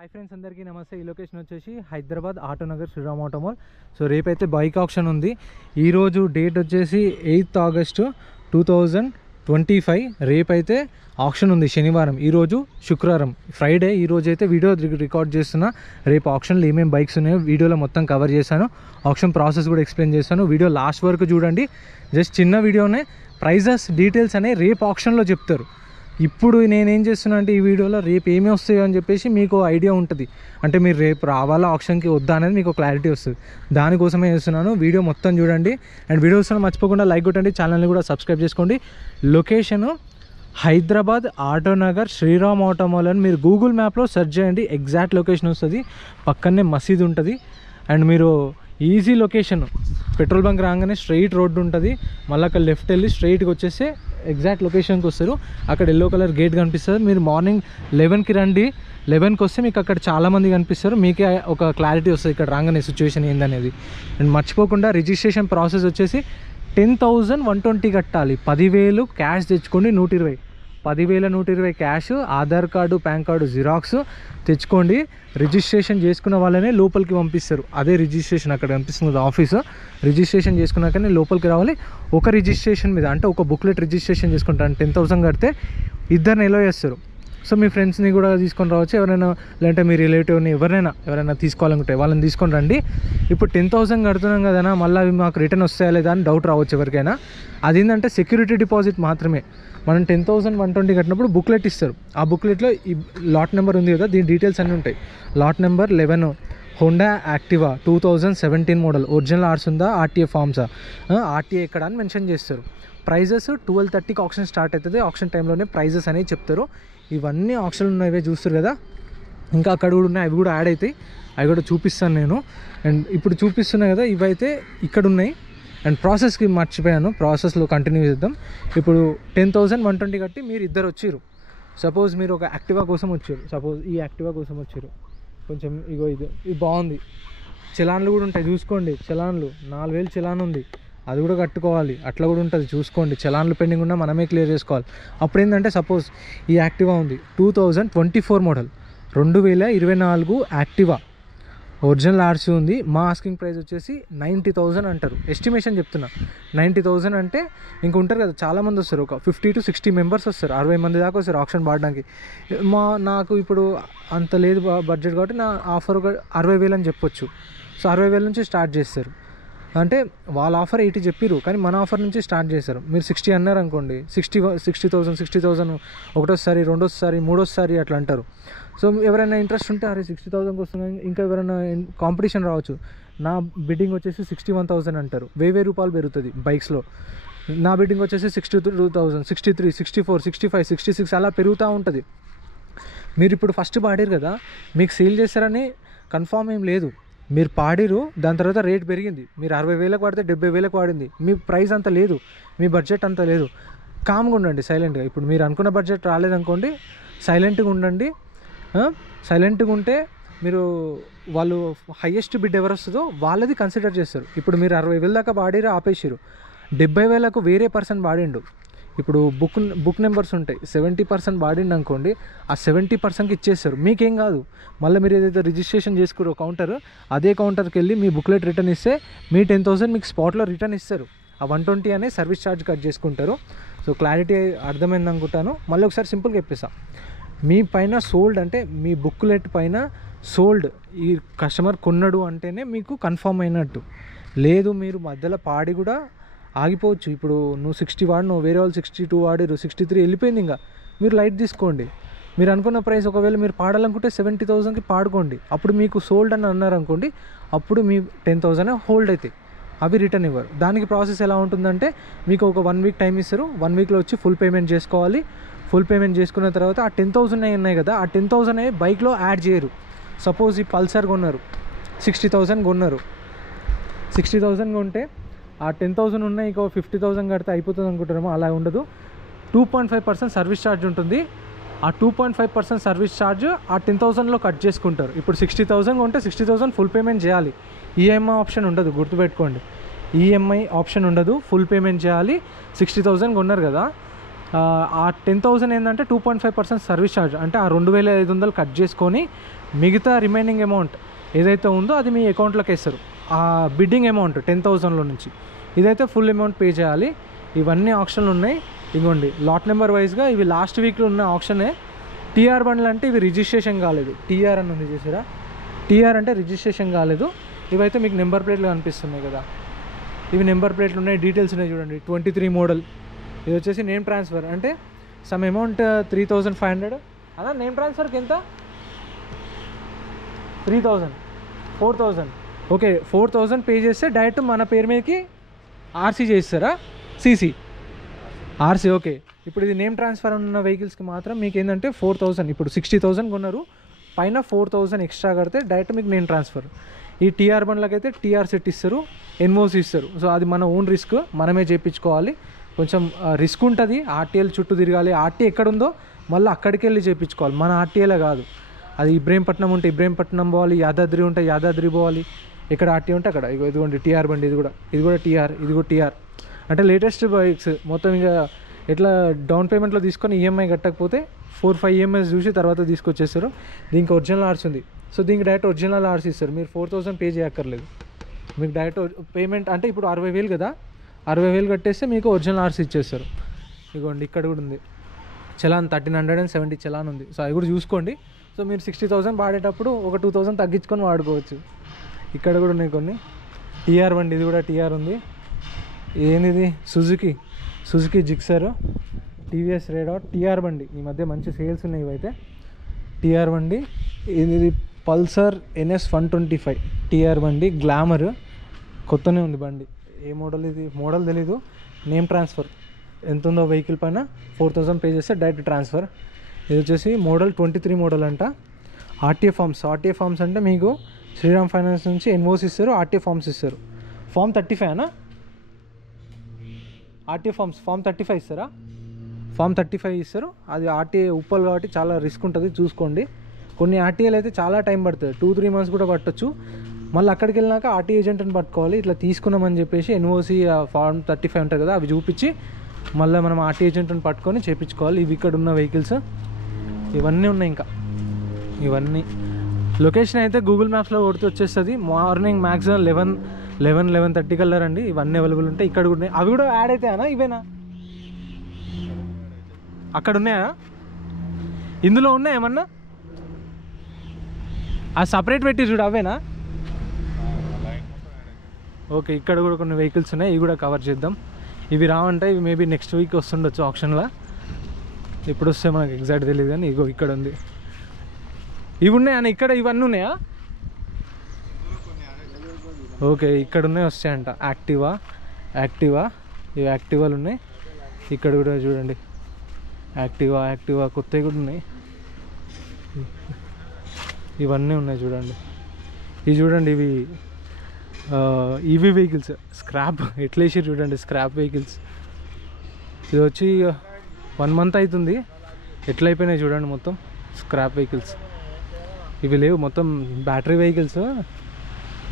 Hi friends, అందరికీ నమస్తే. ఈ లొకేషన్ వచ్చేసి Hyderabad Autonagar Sriram auto mall. So రేపైతే బైక్ ఆప్షన్ ఉంది. ఈరోజు డేట్ వచ్చేసి 8th August 2025. రేపైతే ఆప్షన్ ఉంది శనివారం. ఈరోజు శుక్రవారం, ఫ్రైడే. ఈరోజు అయితే వీడియో రికార్డ్ చేస్తున్నా. రేపు ఆప్షన్లో ఏమేమి బైక్స్ ఉన్నాయో వీడియోలో మొత్తం కవర్ చేశాను. ఆప్షన్ ప్రాసెస్ కూడా ఎక్స్ప్లెయిన్ చేస్తాను. వీడియో లాస్ట్ వరకు చూడండి. జస్ట్ చిన్న వీడియోనే, ప్రైజెస్ డీటెయిల్స్ అనేవి రేపు ఆప్షన్లో చెప్తారు. ఇప్పుడు నేనేం చేస్తున్నా అంటే ఈ వీడియోలో రేపు ఏమి వస్తాయో అని చెప్పేసి మీకు ఐడియా ఉంటుంది. అంటే మీరు రేపు రావాలా ఆప్షన్కి వద్దా అనేది మీకు క్లారిటీ వస్తుంది. దానికోసమే చేస్తున్నాను. వీడియో మొత్తం చూడండి. అండ్ వీడియో వస్తున్నా మర్చిపోకుండా లైక్ కొట్టండి, ఛానల్ని కూడా సబ్స్క్రైబ్ చేసుకోండి. Location Hyderabad Autonagar Sriram auto Mall అని మీరు గూగుల్ మ్యాప్లో సెర్చ్ చేయండి. ఎగ్జాక్ట్ లొకేషన్ వస్తుంది. పక్కనే మసీద్ ఉంటుంది. అండ్ మీరు ఈజీ లొకేషన్, పెట్రోల్ బంక్ రాగానే స్ట్రైట్ రోడ్డు ఉంటుంది. మళ్ళీ అక్కడ లెఫ్ట్ వెళ్ళి స్ట్రైట్కి వచ్చేస్తే ఎగ్జాక్ట్ లొకేషన్కి వస్తారు. అక్కడ ఎల్లో కలర్ గేట్ కనిపిస్తుంది. మీరు మార్నింగ్ 11కి రండి. 11కి వస్తే మీకు అక్కడ చాలామంది కనిపిస్తారు. మీకే ఒక క్లారిటీ వస్తుంది ఇక్కడ రాగానే సిచ్యువేషన్ ఏందనేది. అండ్ మర్చిపోకుండా రిజిస్ట్రేషన్ ప్రాసెస్ వచ్చేసి 10,120 కట్టాలి. 10,000 క్యాష్ తెచ్చుకోండి. 120 10,120 cash, Aadhaar card, pan card xerox తెచ్చుకోండి. రిజిస్ట్రేషన్ చేసుకున్న వాళ్ళనే లోపలికి పంపిస్తారు. అదే రిజిస్ట్రేషన్ అక్కడ కనిపిస్తుంది ఆఫీసు. రిజిస్ట్రేషన్ చేసుకున్నాకనే లోపలికి రావాలి. ఒక రిజిస్ట్రేషన్ మీద అంటే ఒక బుక్లెట్ రిజిస్ట్రేషన్ చేసుకుంటాను. 10,000 కడితే ఇద్దరిని ఎలో చేస్తారు. సో మీ ఫ్రెండ్స్ని కూడా తీసుకొని రావచ్చు. ఎవరైనా లేదంటే మీ రిలేటివ్ని ఎవరైనా తీసుకోవాలనుకుంటే వాళ్ళని తీసుకొని రండి. ఇప్పుడు 10,000 కడుతున్నాం కదా, మళ్ళీ అవి మాకు రిటర్న్ వస్తాయా లేదా అని డౌట్ రావచ్చు ఎవరికైనా. అదేంటంటే సెక్యూరిటీ డిపాజిట్ మాత్రమే. మనం 10,120 కట్టినప్పుడు బుక్లెట్ ఇస్తారు. ఆ బుక్లెట్లో ఈ లాట్ నెంబర్ ఉంది కదా, దీని డీటెయిల్స్ అన్నీ ఉంటాయి. Lot number 11 Honda Activa 2017 model, original ఆర్స్ ఉందా, ఆర్టీఏ ఫామ్సా, ఆర్టీఏ ఎక్కడ అని మెన్షన్ చేస్తారు. ప్రైజెస్ 12:30కి ఆప్షన్ స్టార్ట్ అవుతుంది. ఆప్షన్ టైంలోనే ప్రైజెస్ అనేవి చెప్తారు. ఇవన్నీ ఆప్షన్లు ఉన్నవే చూస్తారు కదా, ఇంకా అక్కడ కూడా ఉన్నాయి. అవి కూడా యాడ్ అవుతాయి. అవి కూడా చూపిస్తాను నేను. అండ్ ఇప్పుడు చూపిస్తున్నాయి కదా, ఇవైతే ఇక్కడ ఉన్నాయి. అండ్ ప్రాసెస్కి మర్చిపోయాను, ప్రాసెస్లో కంటిన్యూ చేద్దాం. ఇప్పుడు 10,120 కట్టి మీరు ఇద్దరు వచ్చారు. సపోజ్ మీరు ఒక యాక్టివా కోసం వచ్చారు. సపోజ్ ఈ యాక్టివా కోసం వచ్చారు. కొంచెం ఇగో ఇది బాగుంది. చలాన్లు కూడా ఉంటాయి చూసుకోండి. చలాన్లు 4,000 చలాన్ ఉంది, అది కూడా కట్టుకోవాలి. అట్లా కూడా ఉంటుంది చూసుకోండి. చలాన్లు పెండింగ్ ఉన్నా మనమే క్లియర్ చేసుకోవాలి. అప్పుడు ఏంటంటే సపోజ్ ఈ యాక్టివా ఉంది 2024 మోడల్, 2024 యాక్టివా, ఒరిజినల్ ఆర్సీ ఉంది. మా ఆస్కింగ్ ప్రైస్ వచ్చేసి 90,000 అంటారు. ఎస్టిమేషన్ చెప్తున్నా. 90,000 అంటే ఇంక ఉంటారు కదా చాలామంది వస్తారు. ఒక 50 to 60 మెంబర్స్ వస్తారు. 60 మంది దాకా వస్తారు ఆప్షన్ పాడడానికి. నాకు ఇప్పుడు అంత లేదు బడ్జెట్ కాబట్టి నా ఆఫర్ ఒక 60,000 అని చెప్పొచ్చు. సో 60,000 నుంచి స్టార్ట్ చేస్తారు. అంటే వాళ్ళ ఆఫర్ 80 చెప్పిరు, కానీ మన ఆఫర్ నుంచి స్టార్ట్ చేస్తారు. మీరు 60 అన్నారు అనుకోండి, 60,000 ఒకటోసారి, రెండోసారి, మూడోసారి అట్లా అంటారు. సో ఎవరైనా ఇంట్రెస్ట్ ఉంటే అరే 60,000కి వస్తుంది, ఇంకా ఎవరైనా కాంపిటీషన్ రావచ్చు. నా బిడ్డింగ్ వచ్చేసి 61,000 అంటారు. 1,000 రూపాయలు పెరుగుతుంది బైక్స్లో. నా బిడ్డింగ్ వచ్చేసి 62,000, 63, 64, 65, 66 అలా పెరుగుతూ ఉంటుంది. మీరు ఇప్పుడు ఫస్ట్ పాడారు కదా, మీకు సేల్ చేస్తారని కన్ఫామ్ ఏం లేదు. మీరు పాడిరు, దాని తర్వాత రేట్ పెరిగింది. మీరు 60,000కి వాడితే 70,000కి వాడింది. మీ ప్రైస్ అంత లేదు, మీ బడ్జెట్ అంత లేదు. కామ్గా ఉండండి, సైలెంట్గా. ఇప్పుడు మీరు అనుకున్న బడ్జెట్ రాలేదనుకోండి, సైలెంట్గా ఉండండి. సైలెంట్గా ఉంటే మీరు వాళ్ళు హైయెస్ట్ బిడ్ ఎవరు వస్తుందో వాళ్ళది కన్సిడర్ చేస్తారు. ఇప్పుడు మీరు 60,000 దాకా పాడిరు, ఆపేసారు. 70,000కు వేరే పర్సన్ పాడిండు. ఇప్పుడు బుక్ నెంబర్స్ ఉంటాయి. 70% వాడిండి అనుకోండి, ఆ 70%కి ఇచ్చేస్తారు. మీకేం కాదు. మళ్ళీ మీరు ఏదైతే రిజిస్ట్రేషన్ చేసుకురో కౌంటర్, అదే కౌంటర్కి వెళ్ళి మీ బుక్లెట్ రిటర్న్ ఇస్తే మీ 10,000 మీకు స్పాట్లో రిటర్న్ ఇస్తారు. ఆ 120 అనే సర్వీస్ ఛార్జ్ కట్ చేసుకుంటారు. సో క్లారిటీ అర్థమైంది అనుకుంటాను. మళ్ళీ ఒకసారి సింపుల్గా చెప్పేసా. మీ పైన సోల్డ్ అంటే మీ బుక్లెట్ పైన సోల్డ్, ఈ కస్టమర్ కొన్నాడు అంటేనే మీకు కన్ఫర్మ్ అయినట్టు. లేదు మీరు మధ్యలో పాడి కూడా ఆగిపోవచ్చు. ఇప్పుడు నువ్వు 60 వాడినావు, వేరే వాళ్ళు 62 వాడారు, 63 వెళ్ళిపోయింది. ఇంకా మీరు లైట్ తీసుకోండి. మీరు అనుకున్న ప్రైస్ ఒకవేళ మీరు పాడాలనుకుంటే 70,000కి పాడుకోండి. అప్పుడు మీకు సోల్డ్ అని అన్నారు అనుకోండి, అప్పుడు మీ 10,000 హోల్డ్ అవుతాయి. అవి రిటర్న్ ఇవ్వరు. దానికి ప్రాసెస్ ఎలా ఉంటుందంటే, మీకు ఒక 1 వీక్ టైం ఇస్తారు. 1 వీక్లో వచ్చి ఫుల్ పేమెంట్ చేసుకోవాలి. ఫుల్ పేమెంట్ చేసుకున్న తర్వాత ఆ 10,000 ఉన్నాయి కదా, ఆ 10,000 బైక్లో యాడ్ చేయరు. సపోజ్ ఈ పల్సర్ కొన్నారు, 60,000 కొన్నారు. 60,000 కొంటే ఆ 10,000 ఉన్నాయి, ఇంకో 50,000 కడితే అయిపోతుంది అనుకుంటారేమో. అలా ఉండదు. 2.5% సర్వీస్ ఛార్జ్ ఉంటుంది. ఆ 2.5% సర్వీస్ ఛార్జ్ ఆ 10,000లో కట్ చేసుకుంటారు. ఇప్పుడు 60,000 కొంటే 60,000 ఫుల్ పేమెంట్ చేయాలి. ఈఎంఐ ఆప్షన్ ఉండదు, గుర్తుపెట్టుకోండి. ఈఎంఐ ఆప్షన్ ఉండదు, ఫుల్ పేమెంట్ చేయాలి. 60,000 కొన్నారు కదా, ఆ 10,000 ఏంటంటే 2.5% సర్వీస్ ఛార్జ్, అంటే ఆ 2,500 కట్ చేసుకొని మిగతా రిమైనింగ్ అమౌంట్ ఏదైతే ఉందో అది మీ అకౌంట్లోకి వేస్తారు. ఆ బిడ్డింగ్ అమౌంట్ 10,000లో నుంచి ఇదైతే ఫుల్ అమౌంట్ పే చేయాలి. ఇవన్నీ ఆప్షన్లు ఉన్నాయి. ఇదిగోండి లాట్ నెంబర్ వైజ్గా ఇవి లాస్ట్ వీక్లో ఉన్న ఆప్షనే. టీఆర్ బండ్లు అంటే ఇవి రిజిస్ట్రేషన్ కాలేదు. టీఆర్ అని ఉంది చూసారా, టీఆర్ అంటే రిజిస్ట్రేషన్ కాలేదు. ఇవైతే మీకు నెంబర్ ప్లేట్లు కనిపిస్తున్నాయి కదా, ఇవి నెంబర్ ప్లేట్లు ఉన్నాయి, డీటెయిల్స్ ఉన్నాయి చూడండి. 23 మోడల్. ఇది వచ్చేసి నేమ్ ట్రాన్స్ఫర్ అంటే సమ్ అమౌంట్ 3,500. అలా నేమ్ ట్రాన్స్ఫర్కి ఎంత? 3,000, 4,000. ఓకే, 4,000 పే చేస్తే డైరెక్ట్ మన పేరు మీదకి ఆర్సీ చేస్తారా? CC RC. ఓకే, ఇప్పుడు ఇది నేమ్ ట్రాన్స్ఫర్ ఉన్న వెహికల్స్కి మాత్రం మీకు ఏంటంటే 4,000. ఇప్పుడు 60,000 కొన్నారు, పైన 4,000 ఎక్స్ట్రా కడితే డైరెక్ట్ మీకు నేమ్ ట్రాన్స్ఫర్. ఈ టీఆర్ బండ్లకి అయితే టీఆర్ సెట్ ఇస్తారు, ఎన్ఓసి ఇస్తారు. సో అది మన ఓన్ రిస్క్, మనమే చేయించుకోవాలి. కొంచెం రిస్క్ ఉంటుంది. ఆర్టీఎల్ చుట్టూ తిరగాలి. ఆర్టీ ఎక్కడుందో మళ్ళీ అక్కడికి వెళ్ళి చేయించుకోవాలి, మన ఆర్టీఏలే కాదు. అది ఇబ్రహీంపట్నం ఉంటే ఇబ్రహీంపట్నం పోవాలి, యాదాద్రి ఉంటే యాదాద్రి పోవాలి, ఎక్కడ ఆర్టీ ఉంటే అక్కడ. ఇదిగోండి టీఆర్ బండి, ఇది కూడా టీఆర్, ఇది కూడా టీఆర్. అంటే లేటెస్ట్ బైక్స్ మొత్తం ఇక ఎట్లా డౌన్ పేమెంట్లో తీసుకొని ఈఎంఐ కట్టకపోతే 4-5 ఈఎంఐస్ చూసి తర్వాత తీసుకొచ్చేస్తారు. దీనికి ఒరిజినల్ ఆర్సీ ఉంది. సో దీనికి డైరెక్ట్ ఒరిజినల్ ఆర్సీ ఇస్తారు. మీరు 4,000 పే చేయక్కర్లేదు. మీకు డైరెక్ట్ పేమెంట్ అంటే ఇప్పుడు 60,000 కదా, 60,000 కట్టేస్తే మీకు ఒరిజినల్ ఆర్సీ ఇచ్చేస్తారు. ఇదిగోండి ఇక్కడ కూడా ఉంది చలాన్, 1,370 చలాన్ ఉంది. సో అది కూడా చూసుకోండి. సో మీరు 60,000 వాడేటప్పుడు ఒక 2,000 తగ్గించుకొని వాడుకోవచ్చు. ఇక్కడ కూడా ఉన్నాయి కొన్ని. టీఆర్ బండి, ఇది కూడా టీఆర్ ఉంది. ఏంది? సుజుకి జిక్సర్, టీవీఎస్ రేడో, టీఆర్ బండి. ఈ మధ్య మంచి సేల్స్ ఉన్నాయి ఇవైతే. టీఆర్ బండి. ఇది పల్సర్ NS 125 టీఆర్ బండి, గ్లామర్. కొత్తనే ఉంది బండి. ఏ మోడల్ ఇది? మోడల్ తెలీదు. నేమ్ ట్రాన్స్ఫర్ ఎంత ఉందో వెహికల్ పైన 4,000 పే చేస్తే డైరెక్ట్ ట్రాన్స్ఫర్. ఇది వచ్చేసి మోడల్ 23 మోడల్ అంట. ఆర్టీఏ ఫార్మ్స్ అంటే మీకు శ్రీరామ్ ఫైనాన్స్ నుంచి ఎన్ఓసి ఇస్తారు, ఆర్టీఏ ఫార్మ్స్ ఇస్తారు. ఫామ్ 35 అనా? ఆర్టీఏ ఫామ్ 35 ఇస్తారా? ఫామ్ 35 ఇస్తారు. అది ఆర్టీఏ ఉప్పల్ కాబట్టి చాలా రిస్క్ ఉంటుంది, చూసుకోండి. కొన్ని ఆర్టీఏలు అయితే చాలా టైం పడుతుంది, 2-3 మంత్స్ కూడా పట్టొచ్చు. మళ్ళీ అక్కడికి వెళ్ళినాక ఆర్టీ ఏజెంట్ని పట్టుకోవాలి. ఇట్లా తీసుకున్నామని చెప్పేసి ఎన్ఓసి ఫామ్ 35 ఉంటుంది కదా, అవి చూపించి మళ్ళీ మనం ఆర్టీ ఏజెంట్ని పట్టుకొని చేయించుకోవాలి. ఇవి ఇక్కడ ఉన్న వెహికల్స్ ఇవన్నీ ఉన్నాయి. ఇంకా ఇవన్నీ లొకేషన్ అయితే గూగుల్ మ్యాప్స్లో కొడితే వచ్చేస్తుంది. మార్నింగ్ మ్యాక్సిమం 11-11:30 కల్లా రండి. ఇవన్నీ అవైలబుల్ ఉంటాయి. ఇక్కడ కూడా ఉన్నాయి. అవి కూడా యాడ్ అవుతాయనా? ఇవేనా? అక్కడ ఉన్నాయా? ఇందులో ఉన్నాయా ఏమన్నా? ఆ సపరేట్ పెట్టి చూడు, అవేనా? ఓకే, ఇక్కడ కూడా కొన్ని వెహికల్స్ ఉన్నాయి. ఇవి కూడా కవర్ చేద్దాం. ఇవి రావంటే ఇవి మేబీ నెక్స్ట్ వీక్ వస్తుండొచ్చు ఆప్షన్లో. ఎప్పుడు వస్తే మనకు ఎగ్జాక్ట్ తెలియదు కానీ ఇగో ఇక్కడ ఉంది. ఇవి ఉన్నాయా ఇక్కడ? ఇవన్నీ ఉన్నాయా? ఓకే, ఇక్కడ ఉన్నాయి, వస్తాయంట. యాక్టివా ఇవి యాక్టివాలు ఉన్నాయి. ఇక్కడ కూడా చూడండి యాక్టివా కొత్తవి కూడా ఉన్నాయి. ఇవన్నీ ఉన్నాయి చూడండి. ఇవి చూడండి, ఇవి వెహికల్స్ స్క్రాప్ ఎట్లా వేసి చూడండి. Scrap vehicles. ఇది వచ్చి 1 మంత్ అవుతుంది. ఎట్లా అయిపోయినాయి చూడండి, మొత్తం స్క్రాప్ వెహికల్స్. ఇవి లేవు, మొత్తం బ్యాటరీ వెహికల్స్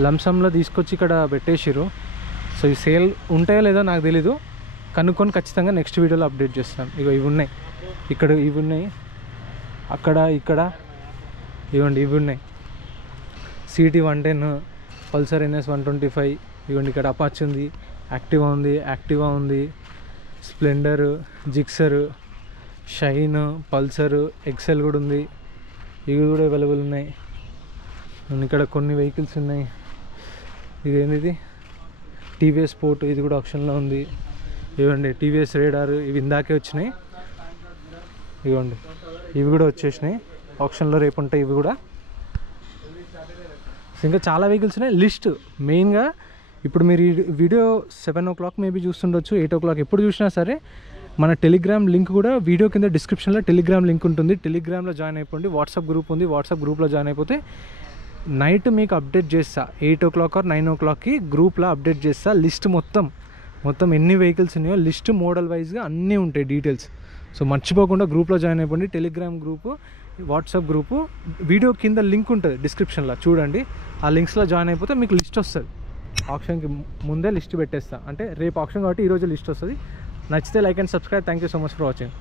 లంసంలో తీసుకొచ్చి ఇక్కడ పెట్టేసారు. సో ఈ సేల్ ఉంటాయో లేదో నాకు తెలీదు, కనుక్కొని ఖచ్చితంగా నెక్స్ట్ వీడియోలో అప్డేట్ చేస్తాను. ఇవి ఉన్నాయి, ఇక్కడ ఇవి ఉన్నాయి, అక్కడ ఇక్కడ ఇవ్వండి. ఇవి ఉన్నాయి, CT 110, పల్సర్ NS 125. ఇవ్వండి, ఇక్కడ అపాచ్ ఉంది, యాక్టివా ఉంది, Splendor, Gixxer, Shine, Pulsar, XL కూడా ఉంది. ఇవి కూడా అవైలబుల్ ఉన్నాయి. ఇక్కడ కొన్ని వెహికల్స్ ఉన్నాయి. ఇదేంటిది? టీవీఎస్ స్పోర్ట్, ఇది కూడా ఆప్షన్లో ఉంది. ఇవ్వండి టీవీఎస్ రేడార్, ఇవి ఇందాకే వచ్చినాయి. ఇవ్వండి, ఇవి కూడా వచ్చేసినాయి ఆప్షన్లో, రేపు ఉంటాయి ఇవి కూడా. ఇంకా చాలా వెహికల్స్ ఉన్నాయి. లిస్ట్ మెయిన్గా ఇప్పుడు మీరు ఈ వీడియో 7 o'clock మేబీ చూస్తుండొచ్చు, 8 o'clock ఎప్పుడు చూసినా సరే మన టెలిగ్రామ్ లింక్ కూడా వీడియో కింద డిస్క్రిప్షన్లో టెలిగ్రామ్ లింక్ ఉంటుంది. టెలిగ్రామ్లో జాయిన్ అయిపోండి. వాట్సాప్ గ్రూప్ ఉంది, వాట్సాప్ గ్రూప్లో జాయిన్ అయిపోతే నైట్ మీకు అప్డేట్ చేస్తా. 8 o'clock or 9 o'clockకి గ్రూప్లో అప్డేట్ చేస్తా. లిస్ట్ మొత్తం ఎన్ని వెహికల్స్ ఉన్నాయో లిస్ట్ మోడల్ వైజ్గా అన్నీ ఉంటాయి డీటెయిల్స్. సో మర్చిపోకుండా గ్రూప్లో జాయిన్ అయిపోండి. Telegram group, WhatsApp group video కింద లింక్ ఉంటుంది డిస్క్రిప్షన్లో, చూడండి. ఆ లింక్స్లో జాయిన్ అయిపోతే మీకు లిస్ట్ వస్తుంది. ఆప్షన్కి ముందే లిస్ట్ పెట్టేస్తా, అంటే రేపు ఆప్షన్ కాబట్టి ఈరోజు లిస్ట్ వస్తుంది. నచ్చితే like and subscribe. Thank you so much for watching.